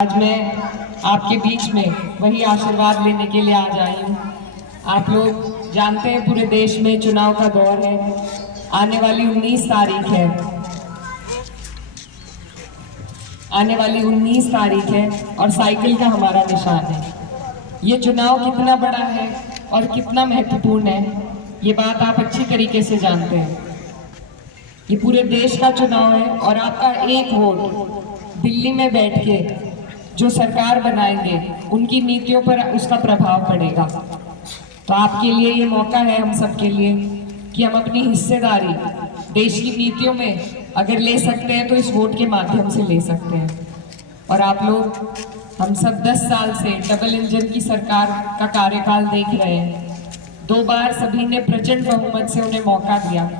आज मैं आपके बीच में वही आशीर्वाद लेने के लिए आज आई हूँ। आप लोग जानते हैं पूरे देश में चुनाव का दौर है। आने वाली 19 तारीख है और साइकिल का हमारा निशान है। ये चुनाव कितना बड़ा है और कितना महत्वपूर्ण है, ये बात आप अच्छी तरीके से जानते हैं। ये पूरे देश का चुनाव है और आपका एक वोट दिल्ली में बैठ के जो सरकार बनाएंगे उनकी नीतियों पर उसका प्रभाव पड़ेगा। तो आपके लिए ये मौका है, हम सब के लिए, कि हम अपनी हिस्सेदारी देश की नीतियों में अगर ले सकते हैं तो इस वोट के माध्यम से ले सकते हैं। और आप लोग, हम सब 10 साल से डबल इंजन की सरकार का कार्यकाल देख रहे हैं। 2 बार सभी ने प्रचंड बहुमत से उन्हें मौका दिया,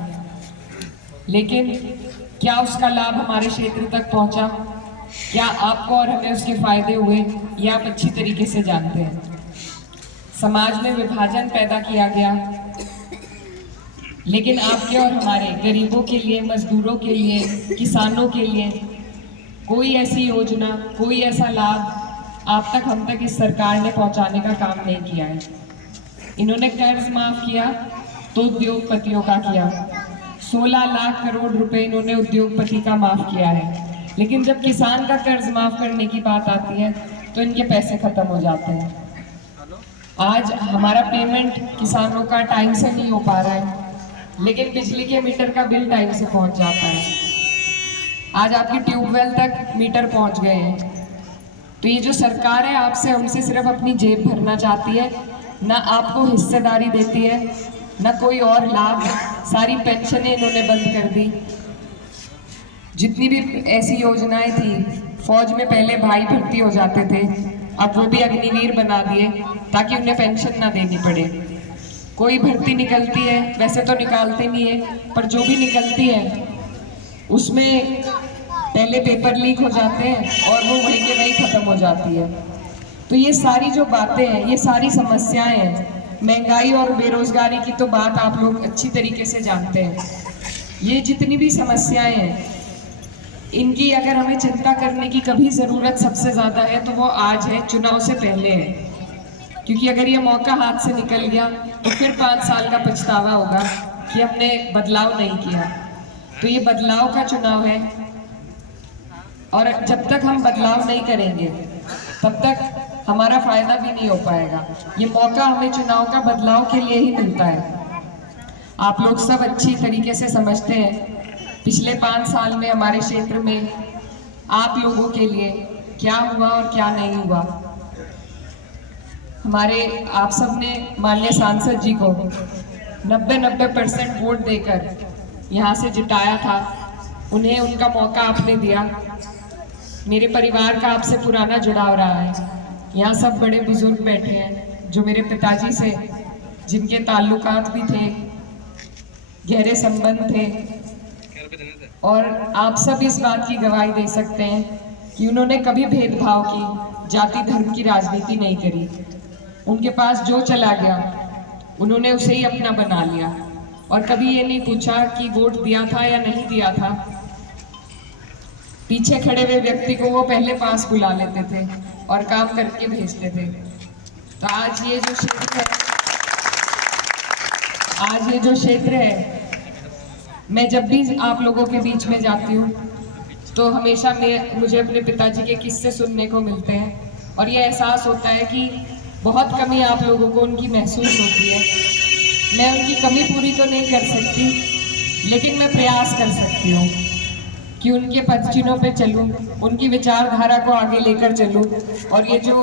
लेकिन क्या उसका लाभ हमारे क्षेत्र तक पहुंचा? क्या आपको और हमें उसके फायदे हुए? ये आप अच्छी तरीके से जानते हैं। समाज में विभाजन पैदा किया गया, लेकिन आपके और हमारे गरीबों के लिए, मजदूरों के लिए, किसानों के लिए कोई ऐसी योजना, कोई ऐसा लाभ आप तक, हम तक इस सरकार ने पहुंचाने का काम नहीं किया है। इन्होंने कर्ज माफ किया तो उद्योगपतियों का किया। 16 लाख करोड़ रुपए इन्होंने उद्योगपति का माफ किया है, लेकिन जब किसान का कर्ज माफ करने की बात आती है तो इनके पैसे खत्म हो जाते हैं। आज हमारा पेमेंट किसानों का टाइम से नहीं हो पा रहा है, लेकिन बिजली के मीटर का बिल टाइम से पहुंच जाता है। आज आपकी ट्यूबवेल तक मीटर पहुंच गए हैं। तो ये जो सरकार है आपसे, हमसे सिर्फ अपनी जेब भरना चाहती है, ना आपको हिस्सेदारी देती है, ना कोई और लाभ। सारी पेंशनें इन्होंने बंद कर दी। जितनी भी ऐसी योजनाएं थी, फौज में पहले भाई भर्ती हो जाते थे, अब वो भी अग्निवीर बना दिए ताकि उन्हें पेंशन ना देनी पड़े। कोई भर्ती निकलती है, वैसे तो निकालते नहीं है, पर जो भी निकलती है उसमें पहले पेपर लीक हो जाते हैं और वो वहीं के वहीं खत्म हो जाती है। तो ये सारी जो बातें हैं, ये सारी समस्याएं हैं, महंगाई और बेरोजगारी की तो बात आप लोग अच्छी तरीके से जानते हैं। ये जितनी भी समस्याएं हैं, इनकी अगर हमें चिंता करने की कभी ज़रूरत सबसे ज़्यादा है तो वो आज है, चुनाव से पहले है। क्योंकि अगर ये मौका हाथ से निकल गया तो फिर 5 साल का पछतावा होगा कि हमने बदलाव नहीं किया। तो ये बदलाव का चुनाव है, और जब तक हम बदलाव नहीं करेंगे तब तक हमारा फायदा भी नहीं हो पाएगा। ये मौका हमें चुनाव का बदलाव के लिए ही मिलता है। आप लोग सब अच्छी तरीके से समझते हैं पिछले 5 साल में हमारे क्षेत्र में आप लोगों के लिए क्या हुआ और क्या नहीं हुआ। हमारे आप सब ने माननीय सांसद जी को 90% वोट देकर यहाँ से जिताया था। उन्हें उनका मौका आपने दिया। मेरे परिवार का आपसे पुराना जुड़ाव रहा है। यहाँ सब बड़े बुजुर्ग बैठे हैं जो मेरे पिताजी से, जिनके ताल्लुकात भी थे, गहरे संबंध थे, और आप सब इस बात की गवाही दे सकते हैं कि उन्होंने कभी भेदभाव की, जाति धर्म की राजनीति नहीं करी। उनके पास जो चला गया उन्होंने उसे ही अपना बना लिया, और कभी ये नहीं पूछा कि वोट दिया था या नहीं दिया था। पीछे खड़े हुए व्यक्ति को वो पहले पास बुला लेते थे और काम करके भेजते थे। तो आज ये जो क्षेत्र है, मैं जब भी आप लोगों के बीच में जाती हूँ तो हमेशा मुझे अपने पिताजी के किस्से सुनने को मिलते हैं, और ये एहसास होता है कि बहुत कमी आप लोगों को उनकी महसूस होती है। मैं उनकी कमी पूरी तो नहीं कर सकती, लेकिन मैं प्रयास कर सकती हूँ कि उनके पदचिन्हों पे चलूँ, उनकी विचारधारा को आगे लेकर चलूँ, और ये जो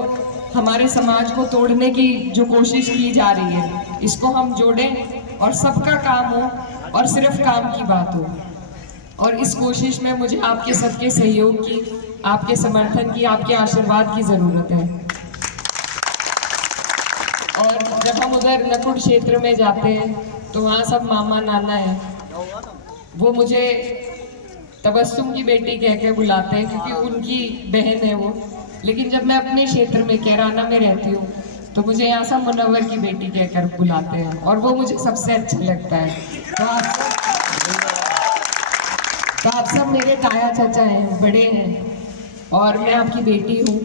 हमारे समाज को तोड़ने की जो कोशिश की जा रही है, इसको हम जोड़ें और सबका काम हो और सिर्फ काम की बात हो। और इस कोशिश में मुझे आपके सबके सहयोग की, आपके समर्थन की, आपके आशीर्वाद की ज़रूरत है। और जब हम उधर नकुड़ क्षेत्र में जाते हैं तो वहाँ सब मामा नाना है, वो मुझे तबस्सुम की बेटी कह के बुलाते हैं क्योंकि उनकी बहन है वो। लेकिन जब मैं अपने क्षेत्र में कैराना में रहती हूँ तो मुझे यहाँ सब मुनव्वर की बेटी कहकर बुलाते हैं, और वो मुझे सबसे अच्छा लगता है। तो आप सब मेरे ताया चाचा हैं, बड़े हैं, और मैं आपकी बेटी हूँ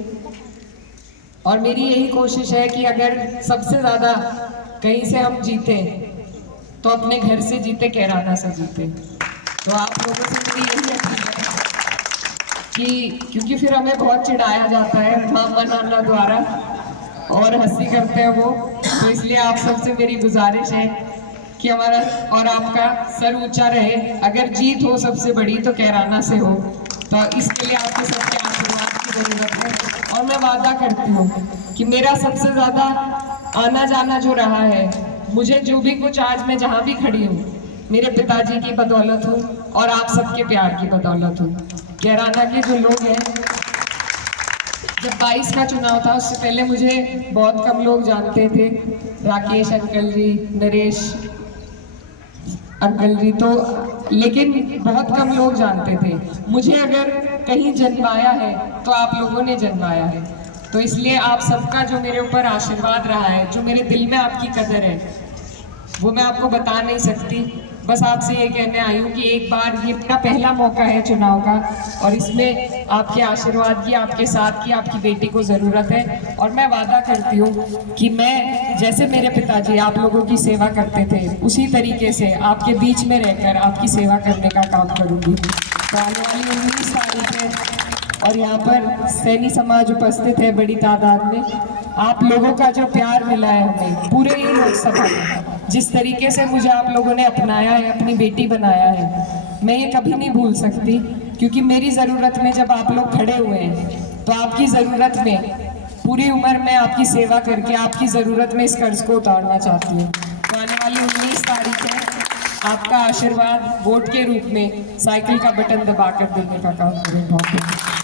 और मेरी यही कोशिश है कि अगर सबसे ज़्यादा कहीं से हम जीते तो अपने घर से जीते, कैराना से जीते। तो आप लोगों से मेरी यही अपील है कि क्योंकि फिर हमें बहुत चिढ़ाया जाता है मामा नाना द्वारा और हंसी करते हैं वो, तो इसलिए आप सबसे मेरी गुजारिश है कि हमारा और आपका सर ऊंचा रहे। अगर जीत हो सबसे बड़ी तो कैराना से हो, तो इसके लिए आपके सबके आशीर्वाद की जरूरत है। और मैं वादा करती हूँ कि मेरा सबसे ज्यादा आना जाना जो रहा है, मुझे जो भी कुछ आज मैं जहाँ भी खड़ी हूँ, मेरे पिताजी की बदौलत हूँ और आप सबके प्यार की बदौलत हूँ। कैराना के जो लोग हैं, जब 22 का चुनाव था उससे पहले मुझे बहुत कम लोग जानते थे, राकेश अंकल जी, नरेश अंकल जी, तो लेकिन बहुत कम लोग जानते थे मुझे। अगर कहीं जन्माया है तो आप लोगों ने जन्माया है। तो इसलिए आप सबका जो मेरे ऊपर आशीर्वाद रहा है, जो मेरे दिल में आपकी कदर है, वो मैं आपको बता नहीं सकती। बस आपसे ये कहने आई हूँ कि एक बार ये मेरा पहला मौका है चुनाव का और इसमें आपके आशीर्वाद की, आपके साथ की, आपकी बेटी को ज़रूरत है। और मैं वादा करती हूँ कि मैं जैसे मेरे पिताजी आप लोगों की सेवा करते थे, उसी तरीके से आपके बीच में रहकर आपकी सेवा करने का काम करूँगी। तो आने वाली 19 तारीख है और यहाँ पर सैनी समाज उपस्थित है बड़ी तादाद में। आप लोगों का जो प्यार मिला है हमें पूरे ही लोकसभा में, जिस तरीके से मुझे आप लोगों ने अपनाया है, अपनी बेटी बनाया है, मैं ये कभी नहीं भूल सकती। क्योंकि मेरी ज़रूरत में जब आप लोग खड़े हुए हैं तो आपकी ज़रूरत में पूरी उम्र मैं आपकी सेवा करके आपकी ज़रूरत में इस कर्ज को उतारना चाहती हूँ। तो आने वाली 19 तारीख है, आपका आशीर्वाद वोट के रूप में साइकिल का बटन दबाकर देने का काम करें। बहुत